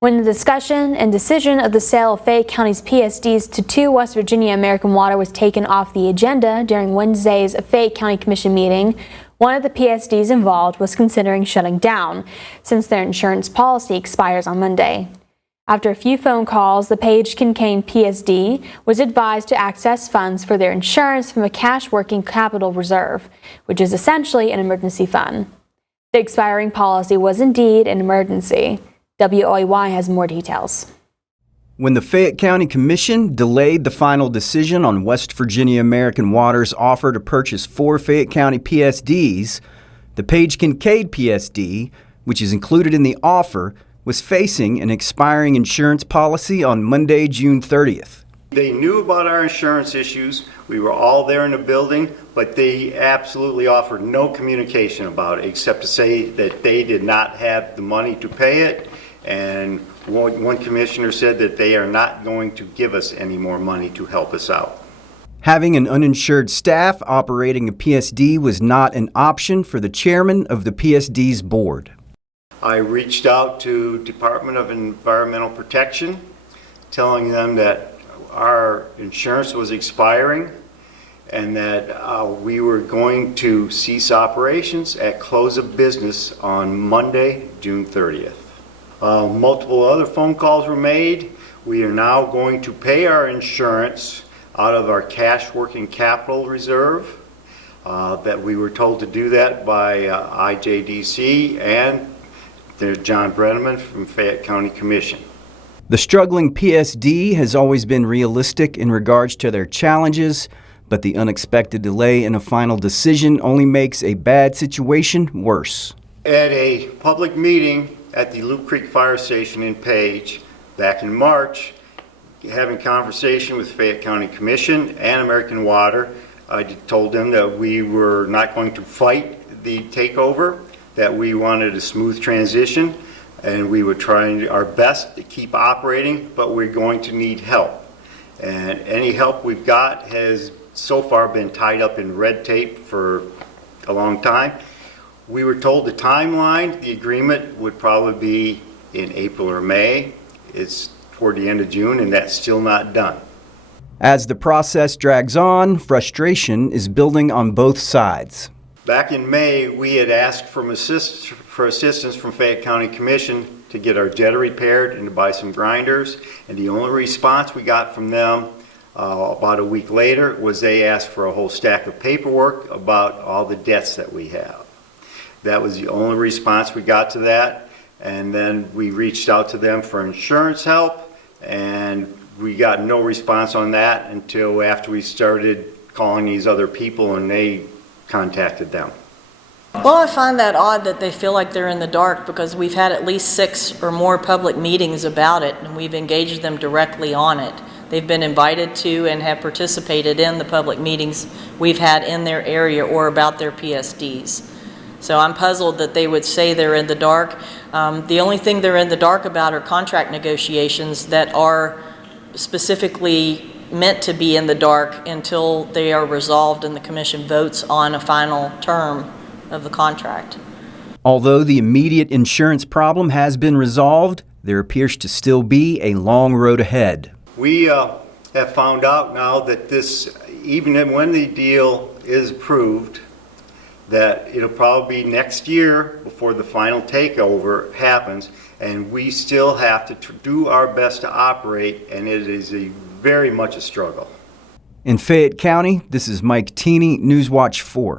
When the discussion and decision of the sale of Fayette County's PSDs to two West Virginia American Water was taken off the agenda during Wednesday's Fayette County Commission meeting, one of the PSDs involved was considering shutting down, since their insurance policy expires on Monday. After a few phone calls, the Page Kincaid PSD was advised to access funds for their insurance from a cash working capital reserve, which is essentially an emergency fund. The expiring policy was indeed an emergency. WOAY has more details. When the Fayette County Commission delayed the final decision on West Virginia American Water's offer to purchase 4 Fayette County PSDs, the Page Kincaid PSD, which is included in the offer, was facing an expiring insurance policy on Monday, June 30th. They knew about our insurance issues. We were all there in the building, but they absolutely offered no communication about it except to say that they did not have the money to pay it. And one commissioner said that they are not going to give us any more money to help us out. Having an uninsured staff operating a PSD was not an option for the chairman of the PSD's board. I reached out to Department of Environmental Protection, telling them that our insurance was expiring and that we were going to cease operations at close of business on Monday, June 30th. Multiple other phone calls were made. We are now going to pay our insurance out of our cash working capital reserve. That we were told to do that by IJDC and John Brenneman from Fayette County Commission. The struggling PSD has always been realistic in regards to their challenges, but the unexpected delay in a final decision only makes a bad situation worse. At a public meeting at the Loup Creek Fire Station in Page back in March, having conversation with Fayette County Commission and American Water, I told them that we were not going to fight the takeover, that we wanted a smooth transition, and we were trying our best to keep operating, but we're going to need help. And any help we've got has so far been tied up in red tape for a long time. We were told the timeline, the agreement would probably be in April or May. It's toward the end of June, and that's still not done. As the process drags on, frustration is building on both sides. Back in May, we had asked for assistance from Fayette County Commission to get our jetter repaired and to buy some grinders, and the only response we got from them about a week later was they asked for a whole stack of paperwork about all the debts that we have. That was the only response we got to that, and then we reached out to them for insurance help, and we got no response on that until after we started calling these other people and they contacted them. Well, I find that odd that they feel like they're in the dark, because we've had at least 6 or more public meetings about it, and we've engaged them directly on it. They've been invited to and have participated in the public meetings we've had in their area or about their PSDs. So I'm puzzled that they would say they're in the dark. The only thing they're in the dark about are contract negotiations that are specifically meant to be in the dark until they are resolved and the commission votes on a final term of the contract. Although the immediate insurance problem has been resolved, there appears to still be a long road ahead. We have found out now that even when the deal is approved, that it'll probably be next year before the final takeover happens, and we still have to do our best to operate, and it is very much a struggle. In Fayette County, this is Mike Teeney, Newswatch 4.